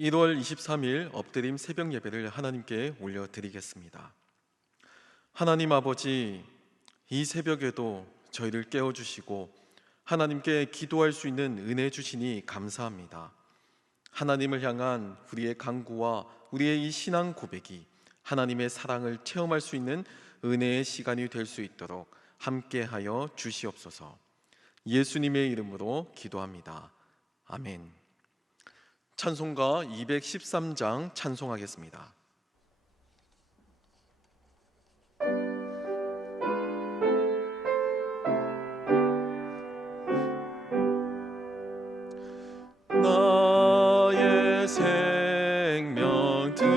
1월 23일 엎드림 새벽 예배를 하나님께 올려드리겠습니다. 하나님 아버지, 이 새벽에도 저희를 깨워주시고 하나님께 기도할 수 있는 은혜 주시니 감사합니다. 하나님을 향한 우리의 간구와 우리의 이 신앙 고백이 하나님의 사랑을 체험할 수 있는 은혜의 시간이 될 수 있도록 함께하여 주시옵소서. 예수님의 이름으로 기도합니다. 아멘. 찬송가 213장 찬송하겠습니다. 나의 생명 드리니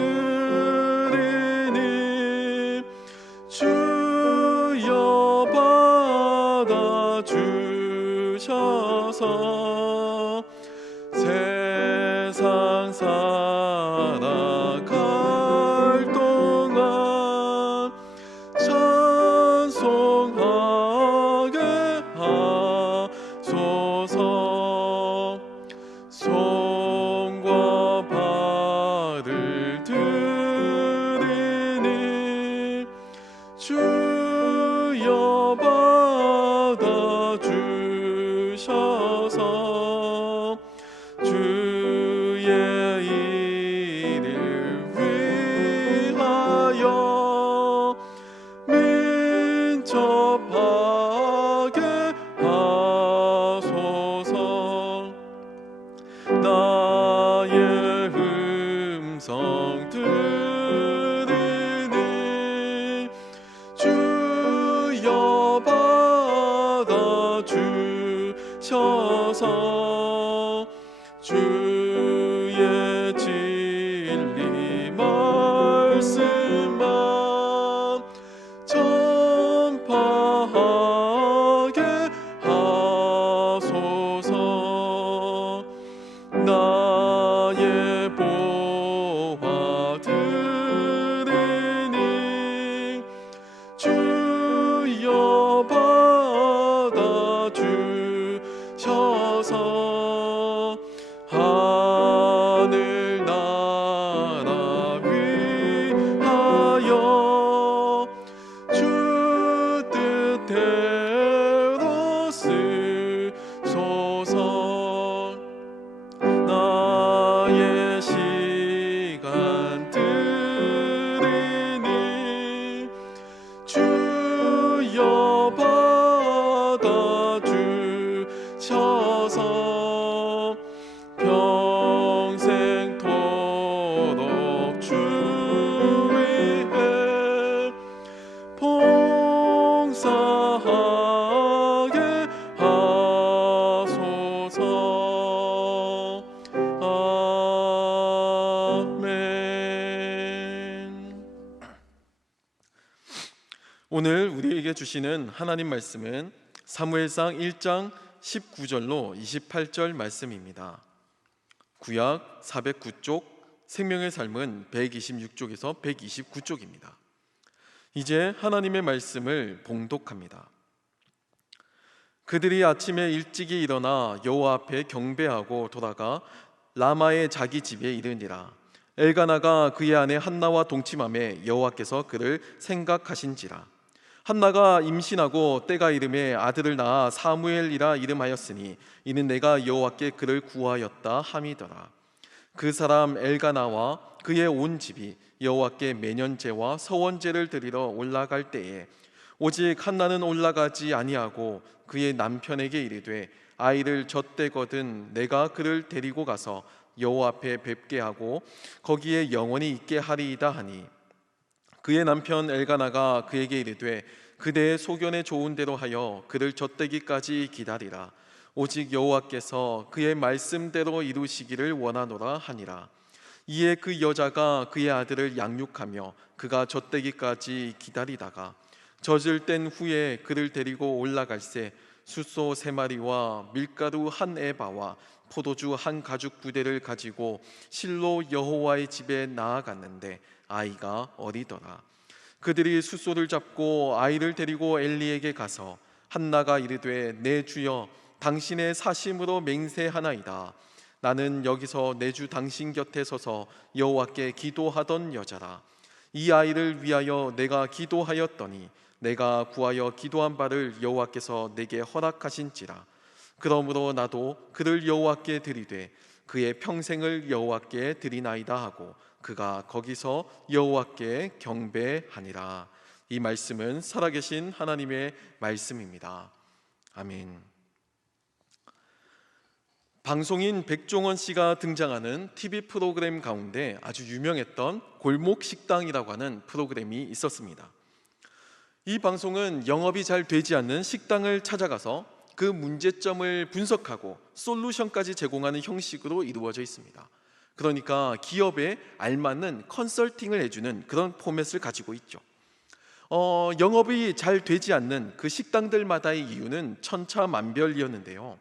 주여 받아 주셔서 세상 살아갈 동안 찬송하게 하소서. 손과 발을 들이니 주여 받아 주셔서 주의 일을 위하여 민첩하게 하소서. 나의 음성 들으니 주여 받아 주셔서 주의 진리 말씀만 전파하게 하소서. 나의 보화 들으니 주여 받아 주셔서 하늘 나라 위하여 주 뜻대로 쓰소서. 나의 시간 들으니 주여 받아 주셔서 평생토록 주 위에 봉사하게 하소서. 아멘. 오늘 우리에게 주시는 하나님 말씀은 사무엘상 1장 19절로 28절 말씀입니다. 구약 409쪽, 생명의 삶은 126쪽에서 129쪽입니다. 이제 하나님의 말씀을 봉독합니다. 그들이 아침에 일찍이 일어나 여호와 앞에 경배하고 돌아가 라마의 자기 집에 이르니라. 엘가나가 그의 아내 한나와 동침함에 여호와께서 그를 생각하신지라. 한나가 임신하고 때가 이름에 아들을 낳아 사무엘이라 이름하였으니 이는 내가 여호와께 그를 구하였다 함이더라. 그 사람 엘가나와 그의 온 집이 여호와께 매년제와 서원제를 드리러 올라갈 때에 오직 한나는 올라가지 아니하고 그의 남편에게 이르되 아이를 젖대거든 내가 그를 데리고 가서 여호와 앞에 뵙게 하고 거기에 영원히 있게 하리이다 하니 그의 남편 엘가나가 그에게 이르되 그대의 소견에 좋은 대로 하여 그를 젖대기까지 기다리라. 오직 여호와께서 그의 말씀대로 이루시기를 원하노라 하니라. 이에 그 여자가 그의 아들을 양육하며 그가 젖대기까지 기다리다가 젖을 뗀 후에 그를 데리고 올라갈새 숫소 3마리와 밀가루 1에바와 포도주 1가죽 부대를 가지고 실로 여호와의 집에 나아갔는데 아이가 어리더라. 그들이 숫소를 잡고 아이를 데리고 엘리에게 가서 한나가 이르되 내 주여 당신의 사심으로 맹세하나이다. 나는 여기서 내 주 당신 곁에 서서 여호와께 기도하던 여자라. 이 아이를 위하여 내가 기도하였더니 내가 구하여 기도한 바를 여호와께서 내게 허락하신지라. 그러므로 나도 그를 여호와께 드리되 그의 평생을 여호와께 드리나이다 하고 그가 거기서 여호와께 경배하니라. 이 말씀은 살아계신 하나님의 말씀입니다. 아멘. 방송인 백종원 씨가 등장하는 TV 프로그램 가운데 아주 유명했던 골목 식당이라고 하는 프로그램이 있었습니다. 이 방송은 영업이 잘 되지 않는 식당을 찾아가서 그 문제점을 분석하고 솔루션까지 제공하는 형식으로 이루어져 있습니다. 그러니까 기업에 알맞는 컨설팅을 해주는 그런 포맷을 가지고 있죠. 영업이 잘 되지 않는 그 식당들마다의 이유는 천차만별이었는데요.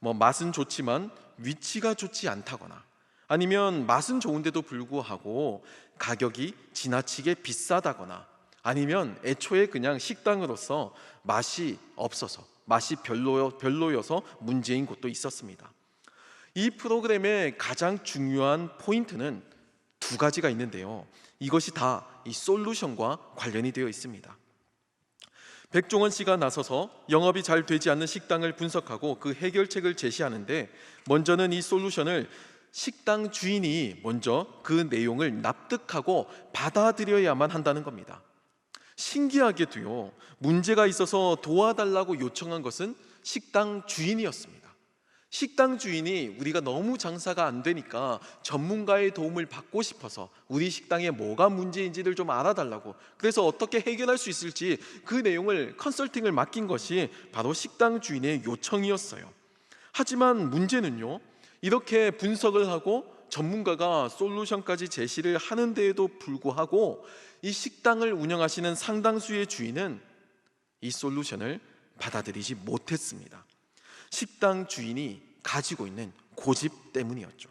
맛은 좋지만 위치가 좋지 않다거나, 아니면 맛은 좋은데도 불구하고 가격이 지나치게 비싸다거나, 아니면 애초에 그냥 식당으로서 맛이 없어서, 맛이 별로여서 문제인 곳도 있었습니다. 이 프로그램의 가장 중요한 포인트는 두 가지가 있는데요. 이것이 다 이 솔루션과 관련이 되어 있습니다. 백종원 씨가 나서서 영업이 잘 되지 않는 식당을 분석하고 그 해결책을 제시하는데, 먼저는 이 솔루션을 식당 주인이 먼저 그 내용을 납득하고 받아들여야만 한다는 겁니다. 신기하게도요, 문제가 있어서 도와달라고 요청한 것은 식당 주인이었습니다. 식당 주인이 우리가 너무 장사가 안 되니까 전문가의 도움을 받고 싶어서 우리 식당에 뭐가 문제인지를 좀 알아달라고, 그래서 어떻게 해결할 수 있을지 그 내용을 컨설팅을 맡긴 것이 바로 식당 주인의 요청이었어요. 하지만 문제는요, 이렇게 분석을 하고 전문가가 솔루션까지 제시를 하는 데에도 불구하고 이 식당을 운영하시는 상당수의 주인은 이 솔루션을 받아들이지 못했습니다. 식당 주인이 가지고 있는 고집 때문이었죠.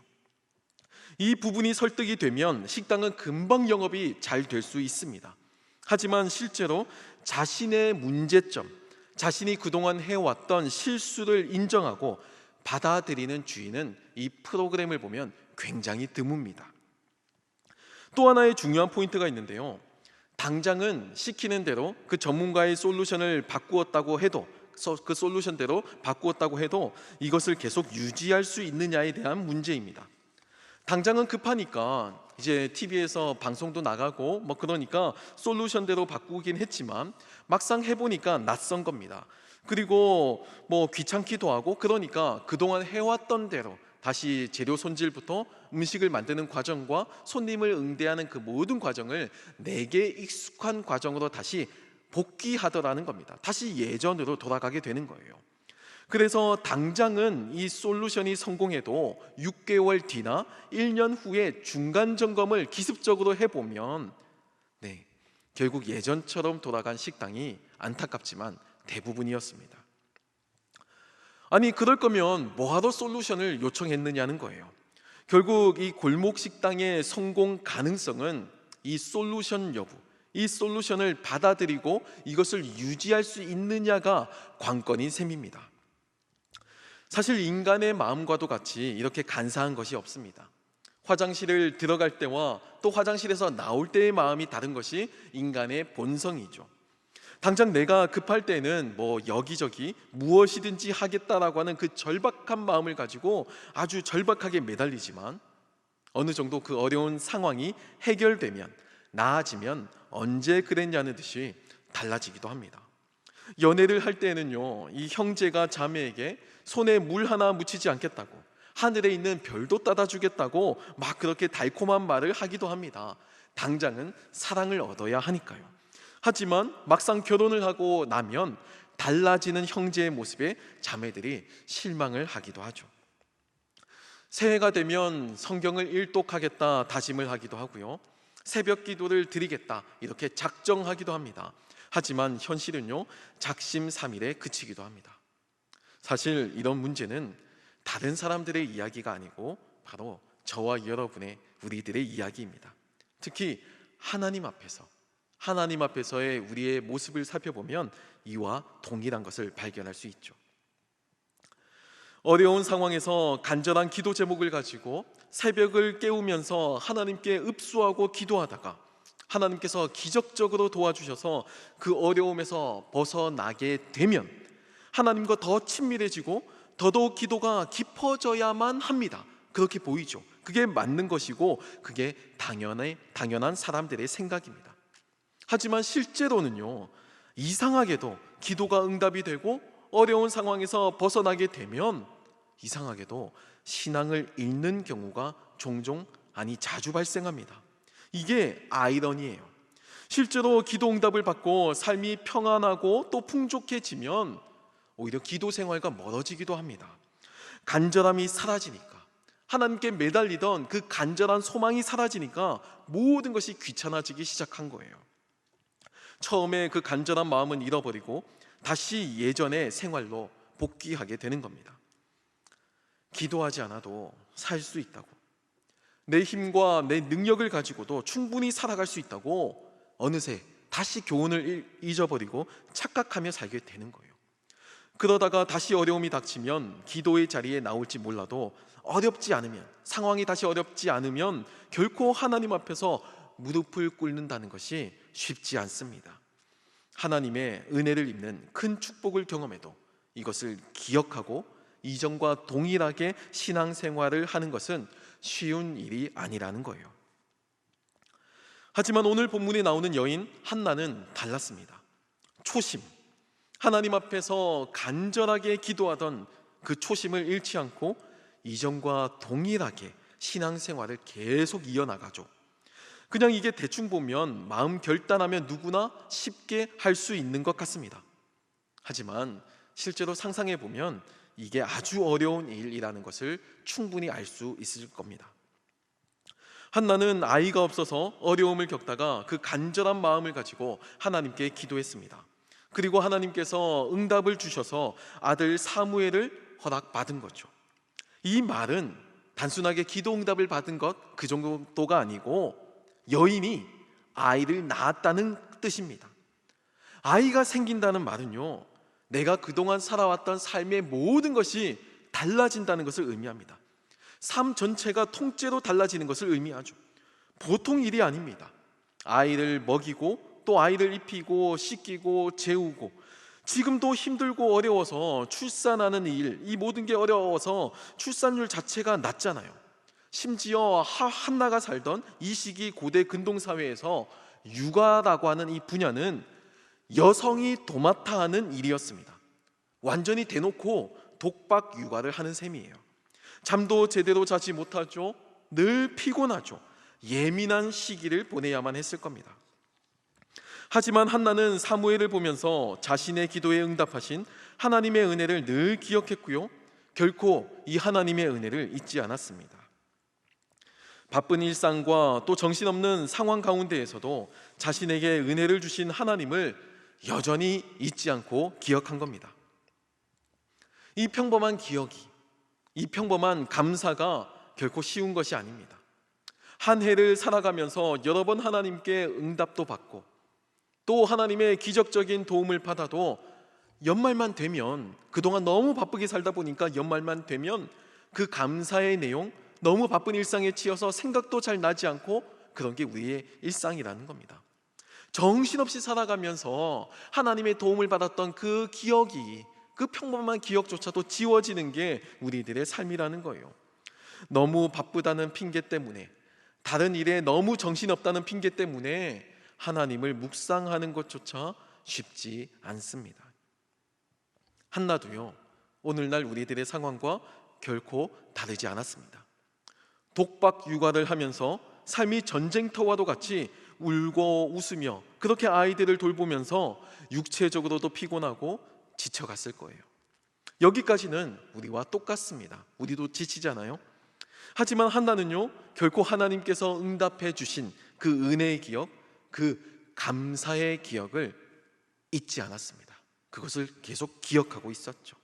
이 부분이 설득이 되면 식당은 금방 영업이 잘 될 수 있습니다. 하지만 실제로 자신의 문제점, 자신이 그동안 해왔던 실수를 인정하고 받아들이는 주인은 이 프로그램을 보면 굉장히 드뭅니다. 또 하나의 중요한 포인트가 있는데요, 당장은 시키는 대로 그 전문가의 솔루션을 바꾸었다고 해도, 그 솔루션대로 바꾸었다고 해도 이것을 계속 유지할 수 있느냐에 대한 문제입니다. 당장은 급하니까 이제 TV에서 방송도 나가고 그러니까 솔루션대로 바꾸긴 했지만 막상 해보니까 낯선 겁니다. 그리고 귀찮기도 하고, 그러니까 그동안 해왔던 대로 다시 재료 손질부터 음식을 만드는 과정과 손님을 응대하는 그 모든 과정을 내게 익숙한 과정으로 다시 복귀하더라는 겁니다. 다시 예전으로 돌아가게 되는 거예요. 그래서 당장은 이 솔루션이 성공해도 6개월 뒤나 1년 후에 중간 점검을 기습적으로 해보면 결국 예전처럼 돌아간 식당이 안타깝지만 대부분이었습니다. 아니, 그럴 거면 뭐하러 솔루션을 요청했느냐는 거예요. 결국 이 골목 식당의 성공 가능성은 이 솔루션 여부, 이 솔루션을 받아들이고 이것을 유지할 수 있느냐가 관건인 셈입니다. 사실 인간의 마음과도 같이 이렇게 간사한 것이 없습니다. 화장실을 들어갈 때와 또 화장실에서 나올 때의 마음이 다른 것이 인간의 본성이죠. 당장 내가 급할 때는 여기저기 무엇이든지 하겠다라고 하는 그 절박한 마음을 가지고 아주 절박하게 매달리지만, 어느 정도 그 어려운 상황이 해결되면, 나아지면 언제 그랬냐는 듯이 달라지기도 합니다. 연애를 할 때는요, 이 형제가 자매에게 손에 물 하나 묻히지 않겠다고, 하늘에 있는 별도 따다 주겠다고 막 그렇게 달콤한 말을 하기도 합니다. 당장은 사랑을 얻어야 하니까요. 하지만 막상 결혼을 하고 나면 달라지는 형제의 모습에 자매들이 실망을 하기도 하죠. 새해가 되면 성경을 일독하겠다 다짐을 하기도 하고요, 새벽 기도를 드리겠다 이렇게 작정하기도 합니다. 하지만 현실은요, 작심삼일에 그치기도 합니다. 사실 이런 문제는 다른 사람들의 이야기가 아니고 바로 저와 여러분의, 우리들의 이야기입니다. 특히 하나님 앞에서의 우리의 모습을 살펴보면 이와 동일한 것을 발견할 수 있죠. 어려운 상황에서 간절한 기도 제목을 가지고 새벽을 깨우면서 하나님께 읍수하고 기도하다가 하나님께서 기적적으로 도와주셔서 그 어려움에서 벗어나게 되면 하나님과 더 친밀해지고 더더욱 기도가 깊어져야만 합니다. 그렇게 보이죠. 그게 맞는 것이고 그게 당연한 사람들의 생각입니다. 하지만 실제로는요, 이상하게도 기도가 응답이 되고 어려운 상황에서 벗어나게 되면 이상하게도 신앙을 잃는 경우가 종종, 아니 자주 발생합니다. 이게 아이러니예요. 실제로 기도 응답을 받고 삶이 평안하고 또 풍족해지면 오히려 기도 생활과 멀어지기도 합니다. 간절함이 사라지니까, 하나님께 매달리던 그 간절한 소망이 사라지니까 모든 것이 귀찮아지기 시작한 거예요. 처음에 그 간절한 마음은 잃어버리고 다시 예전의 생활로 복귀하게 되는 겁니다. 기도하지 않아도 살 수 있다고, 내 힘과 내 능력을 가지고도 충분히 살아갈 수 있다고 어느새 다시 교훈을 잊어버리고 착각하며 살게 되는 거예요. 그러다가 다시 어려움이 닥치면 기도의 자리에 나올지 몰라도 어렵지 않으면, 상황이 다시 어렵지 않으면 결코 하나님 앞에서 무릎을 꿇는다는 것이 쉽지 않습니다. 하나님의 은혜를 입는 큰 축복을 경험해도 이것을 기억하고 이전과 동일하게 신앙생활을 하는 것은 쉬운 일이 아니라는 거예요. 하지만 오늘 본문에 나오는 여인 한나는 달랐습니다. 초심, 하나님 앞에서 간절하게 기도하던 그 초심을 잃지 않고 이전과 동일하게 신앙생활을 계속 이어나가죠. 그냥 이게 대충 보면 마음 결단하면 누구나 쉽게 할 수 있는 것 같습니다. 하지만 실제로 상상해 보면 이게 아주 어려운 일이라는 것을 충분히 알 수 있을 겁니다. 한나는 아이가 없어서 어려움을 겪다가 그 간절한 마음을 가지고 하나님께 기도했습니다. 그리고 하나님께서 응답을 주셔서 아들 사무엘을 허락받은 거죠. 이 말은 단순하게 기도 응답을 받은 것 그 정도가 아니고 여인이 아이를 낳았다는 뜻입니다. 아이가 생긴다는 말은요, 내가 그동안 살아왔던 삶의 모든 것이 달라진다는 것을 의미합니다. 삶 전체가 통째로 달라지는 것을 의미하죠. 보통 일이 아닙니다. 아이를 먹이고 또 아이를 입히고 씻기고 재우고, 지금도 힘들고 어려워서 출산하는 일, 이 모든 게 어려워서 출산율 자체가 낮잖아요. 심지어 한나가 살던 이 시기 고대 근동사회에서 육아라고 하는 이 분야는 여성이 도맡아 하는 일이었습니다. 완전히 대놓고 독박 육아를 하는 셈이에요. 잠도 제대로 자지 못하죠. 늘 피곤하죠. 예민한 시기를 보내야만 했을 겁니다. 하지만 한나는 사무엘을 보면서 자신의 기도에 응답하신 하나님의 은혜를 늘 기억했고요, 결코 이 하나님의 은혜를 잊지 않았습니다. 바쁜 일상과 또 정신없는 상황 가운데에서도 자신에게 은혜를 주신 하나님을 여전히 잊지 않고 기억한 겁니다. 이 평범한 기억이, 이 평범한 감사가 결코 쉬운 것이 아닙니다. 한 해를 살아가면서 여러 번 하나님께 응답도 받고 또 하나님의 기적적인 도움을 받아도 연말만 되면, 그동안 너무 바쁘게 살다 보니까 연말만 되면 그 감사의 내용, 너무 바쁜 일상에 치여서 생각도 잘 나지 않고 그런 게 우리의 일상이라는 겁니다. 정신없이 살아가면서 하나님의 도움을 받았던 그 기억이, 그 평범한 기억조차도 지워지는 게 우리들의 삶이라는 거예요. 너무 바쁘다는 핑계 때문에, 다른 일에 너무 정신없다는 핑계 때문에 하나님을 묵상하는 것조차 쉽지 않습니다. 한나도요, 오늘날 우리들의 상황과 결코 다르지 않았습니다. 독박 육아를 하면서 삶이 전쟁터와도 같이 울고 웃으며 그렇게 아이들을 돌보면서 육체적으로도 피곤하고 지쳐갔을 거예요. 여기까지는 우리와 똑같습니다. 우리도 지치잖아요. 하지만 한나는요, 결코 하나님께서 응답해 주신 그 은혜의 기억, 그 감사의 기억을 잊지 않았습니다. 그것을 계속 기억하고 있었죠.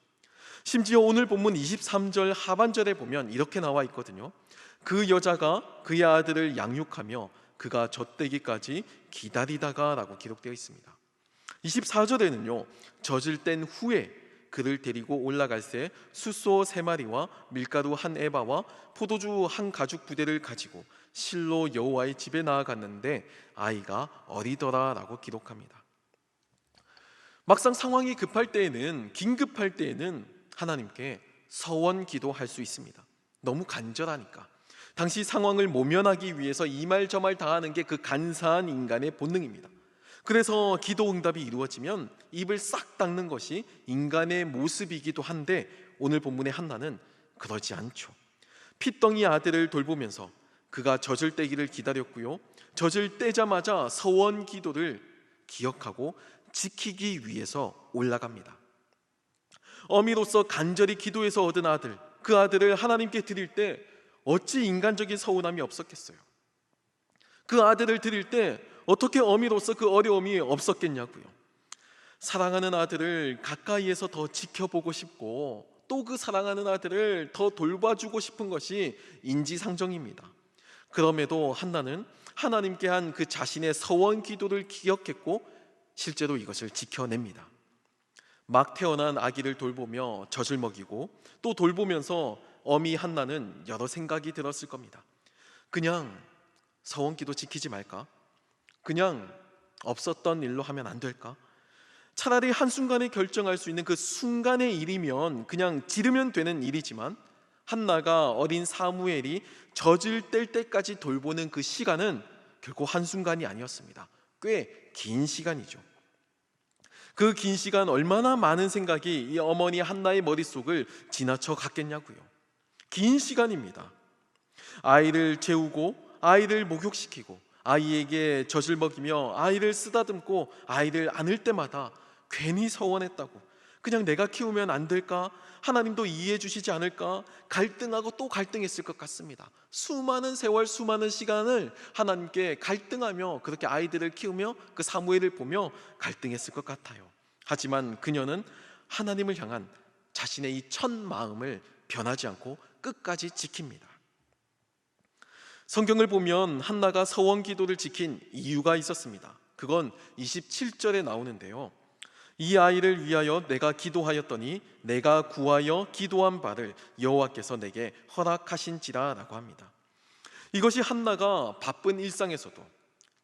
심지어 오늘 본문 23절 하반절에 보면 이렇게 나와 있거든요. 그 여자가 그의 아들을 양육하며 그가 젖되기까지 기다리다가 라고 기록되어 있습니다. 24절에는요, 젖을 뗀 후에 그를 데리고 올라갈새 숫소 3마리와 밀가루 1에바와 포도주 1가죽 부대를 가지고 실로 여호와의 집에 나아갔는데 아이가 어리더라 라고 기록합니다. 막상 상황이 급할 때에는, 긴급할 때에는 하나님께 서원 기도할 수 있습니다. 너무 간절하니까. 당시 상황을 모면하기 위해서 이 말 저 말 다 하는 게 그 간사한 인간의 본능입니다. 그래서 기도 응답이 이루어지면 입을 싹 닦는 것이 인간의 모습이기도 한데, 오늘 본문의 한나는 그러지 않죠. 핏덩이 아들을 돌보면서 그가 젖을 떼기를 기다렸고요, 젖을 떼자마자 서원 기도를 기억하고 지키기 위해서 올라갑니다. 어미로서 간절히 기도해서 얻은 아들, 그 아들을 하나님께 드릴 때 어찌 인간적인 서운함이 없었겠어요? 그 아들을 드릴 때 어떻게 어미로서 그 어려움이 없었겠냐고요. 사랑하는 아들을 가까이에서 더 지켜보고 싶고, 또 그 사랑하는 아들을 더 돌봐주고 싶은 것이 인지상정입니다. 그럼에도 한나는 하나님께 한 그 자신의 서원 기도를 기억했고 실제로 이것을 지켜냅니다. 막 태어난 아기를 돌보며 젖을 먹이고 또 돌보면서 어미 한나는 여러 생각이 들었을 겁니다. 그냥 서원기도 지키지 말까? 그냥 없었던 일로 하면 안 될까? 차라리 한순간에 결정할 수 있는 그 순간의 일이면 그냥 지르면 되는 일이지만, 한나가 어린 사무엘이 젖을 뗄 때까지 돌보는 그 시간은 결코 한순간이 아니었습니다. 꽤 긴 시간이죠. 그 긴 시간 얼마나 많은 생각이 이 어머니 한나의 머릿속을 지나쳐 갔겠냐고요. 긴 시간입니다. 아이를 재우고 아이를 목욕시키고 아이에게 젖을 먹이며 아이를 쓰다듬고 아이를 안을 때마다 괜히 서원했다고, 그냥 내가 키우면 안 될까? 하나님도 이해해 주시지 않을까? 갈등하고 또 갈등했을 것 같습니다. 수많은 세월, 수많은 시간을 하나님께 갈등하며 그렇게 아이들을 키우며 그 사무엘을 보며 갈등했을 것 같아요. 하지만 그녀는 하나님을 향한 자신의 이 첫 마음을 변하지 않고 끝까지 지킵니다. 성경을 보면 한나가 서원 기도를 지킨 이유가 있었습니다. 그건 27절에 나오는데요, 이 아이를 위하여 내가 기도하였더니 내가 구하여 기도한 바를 여호와께서 내게 허락하신지라 라고 합니다. 이것이 한나가 바쁜 일상에서도,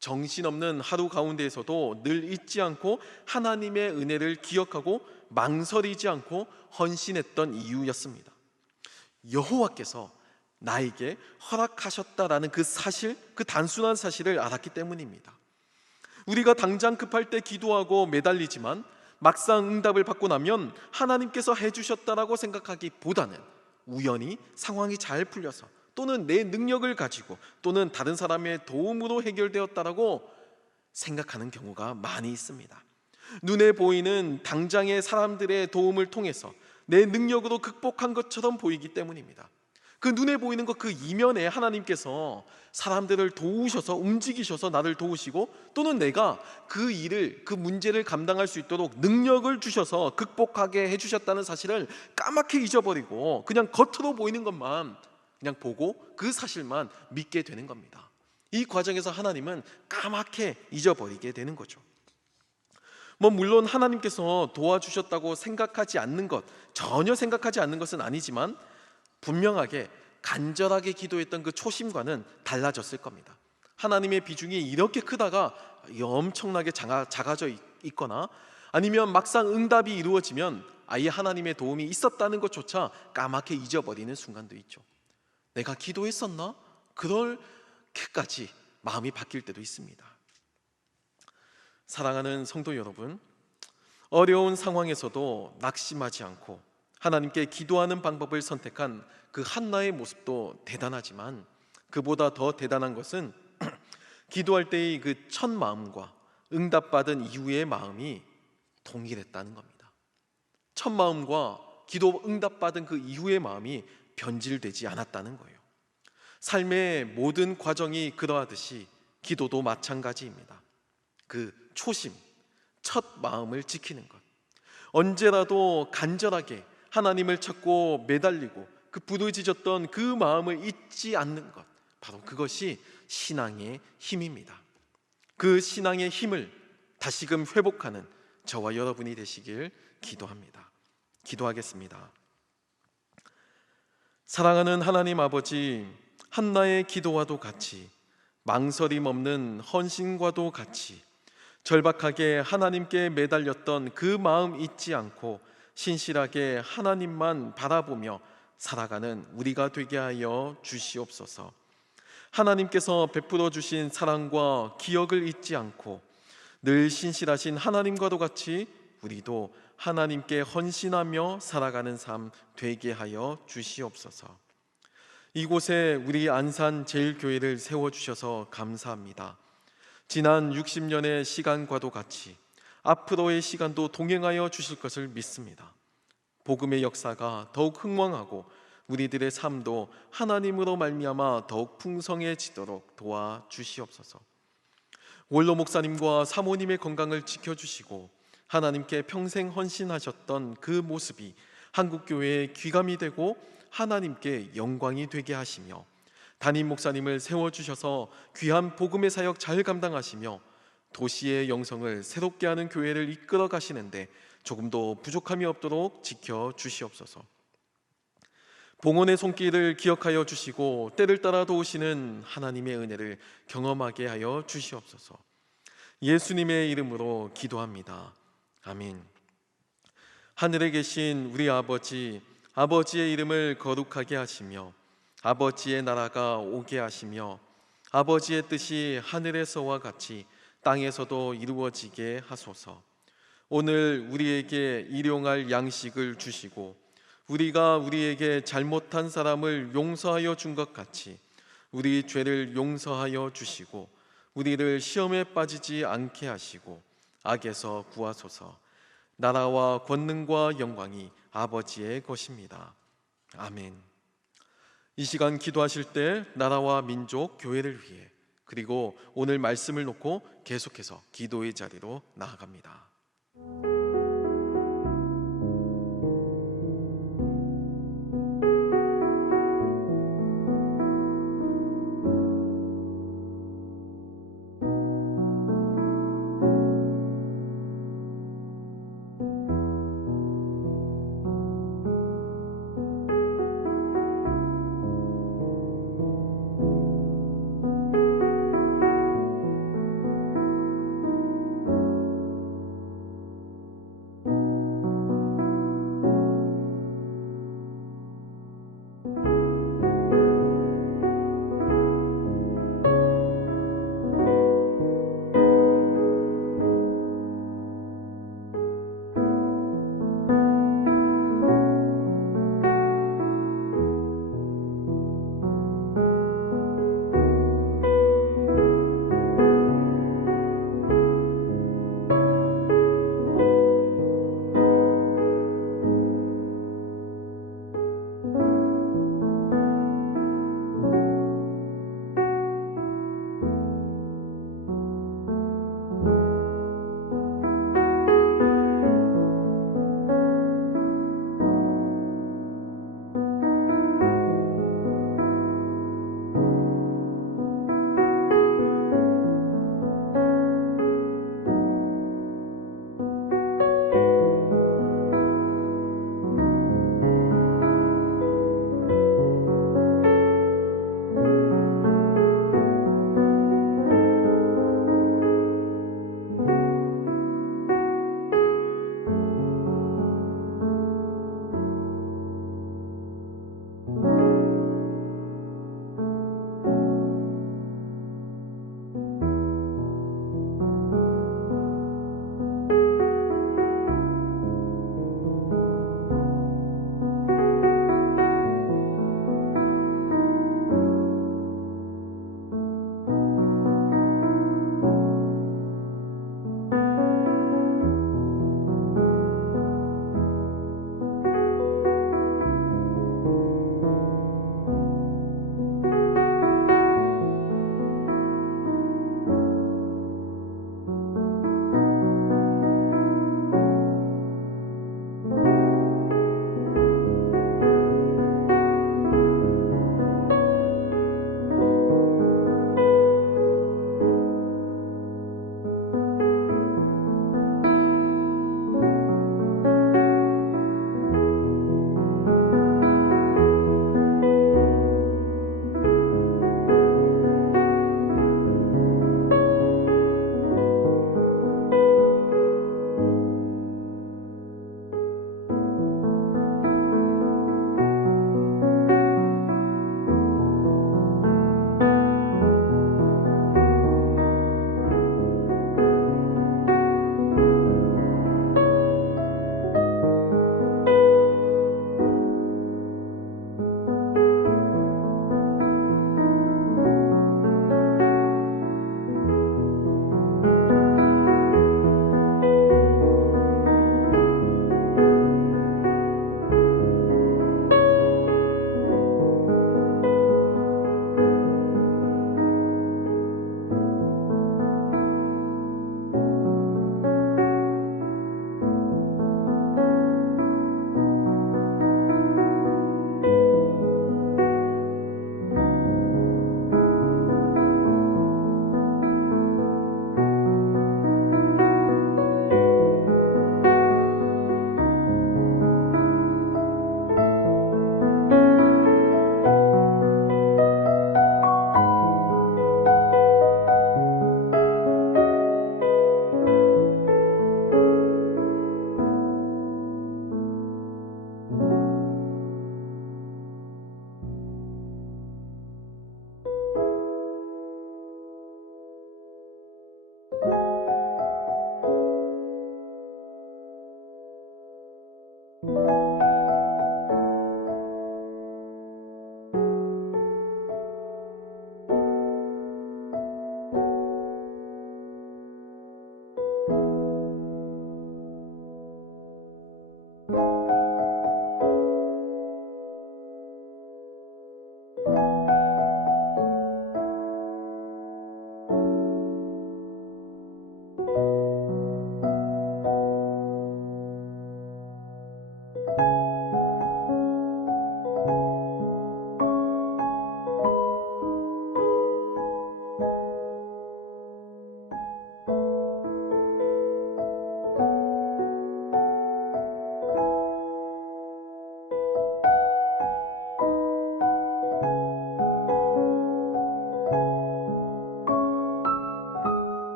정신없는 하루 가운데에서도 늘 잊지 않고 하나님의 은혜를 기억하고 망설이지 않고 헌신했던 이유였습니다. 여호와께서 나에게 허락하셨다라는 그 사실, 그 단순한 사실을 알았기 때문입니다. 우리가 당장 급할 때 기도하고 매달리지만 막상 응답을 받고 나면 하나님께서 해주셨다라고 생각하기보다는 우연히 상황이 잘 풀려서, 또는 내 능력을 가지고, 또는 다른 사람의 도움으로 해결되었다라고 생각하는 경우가 많이 있습니다. 눈에 보이는 당장의 사람들의 도움을 통해서 내 능력으로 극복한 것처럼 보이기 때문입니다. 그 눈에 보이는 것, 그 이면에 하나님께서 사람들을 도우셔서, 움직이셔서 나를 도우시고, 또는 내가 그 일을, 그 문제를 감당할 수 있도록 능력을 주셔서 극복하게 해주셨다는 사실을 까맣게 잊어버리고 그냥 겉으로 보이는 것만 그냥 보고 그 사실만 믿게 되는 겁니다. 이 과정에서 하나님은 까맣게 잊어버리게 되는 거죠. 물론 하나님께서 도와주셨다고 생각하지 않는 것, 전혀 생각하지 않는 것은 아니지만 분명하게 간절하게 기도했던 그 초심과는 달라졌을 겁니다. 하나님의 비중이 이렇게 크다가 엄청나게 작아져 있거나, 아니면 막상 응답이 이루어지면 아예 하나님의 도움이 있었다는 것조차 까맣게 잊어버리는 순간도 있죠. 내가 기도했었나? 그렇게까지 마음이 바뀔 때도 있습니다. 사랑하는 성도 여러분, 어려운 상황에서도 낙심하지 않고 하나님께 기도하는 방법을 선택한 그 한나의 모습도 대단하지만, 그보다 더 대단한 것은 기도할 때의 그 첫 마음과 응답받은 이후의 마음이 동일했다는 겁니다. 첫 마음과 기도 응답받은 그 이후의 마음이 변질되지 않았다는 거예요. 삶의 모든 과정이 그러하듯이 기도도 마찬가지입니다. 그 초심, 첫 마음을 지키는 것, 언제라도 간절하게 하나님을 찾고 매달리고 그 부르짖었던 그 마음을 잊지 않는 것, 바로 그것이 신앙의 힘입니다. 그 신앙의 힘을 다시금 회복하는 저와 여러분이 되시길 기도합니다. 기도하겠습니다. 사랑하는 하나님 아버지, 한나의 기도와도 같이 망설임 없는 헌신과도 같이 절박하게 하나님께 매달렸던 그 마음 잊지 않고 신실하게 하나님만 바라보며 살아가는 우리가 되게 하여 주시옵소서. 하나님께서 베풀어 주신 사랑과 기억을 잊지 않고 늘 신실하신 하나님과도 같이 우리도 하나님께 헌신하며 살아가는 삶 되게 하여 주시옵소서. 이곳에 우리 안산 제일교회를 세워주셔서 감사합니다. 지난 60년의 시간과도 같이 앞으로의 시간도 동행하여 주실 것을 믿습니다. 복음의 역사가 더욱 흥왕하고 우리들의 삶도 하나님으로 말미암아 더욱 풍성해지도록 도와주시옵소서. 원로 목사님과 사모님의 건강을 지켜주시고 하나님께 평생 헌신하셨던 그 모습이 한국교회의 귀감이 되고 하나님께 영광이 되게 하시며 담임 목사님을 세워주셔서 귀한 복음의 사역 잘 감당하시며 도시의 영성을 새롭게 하는 교회를 이끌어 가시는데 조금도 부족함이 없도록 지켜주시옵소서. 봉헌의 손길을 기억하여 주시고 때를 따라 도우시는 하나님의 은혜를 경험하게 하여 주시옵소서. 예수님의 이름으로 기도합니다. 아멘. 하늘에 계신 우리 아버지, 아버지의 이름을 거룩하게 하시며 아버지의 나라가 오게 하시며 아버지의 뜻이 하늘에서와 같이 땅에서도 이루어지게 하소서. 오늘 우리에게 일용할 양식을 주시고 우리가 우리에게 잘못한 사람을 용서하여 준 것 같이 우리 죄를 용서하여 주시고 우리를 시험에 빠지지 않게 하시고 악에서 구하소서. 나라와 권능과 영광이 아버지의 것입니다. 아멘. 이 시간 기도하실 때 나라와 민족, 교회를 위해 그리고 오늘 말씀을 놓고 계속해서 기도의 자리로 나아갑니다.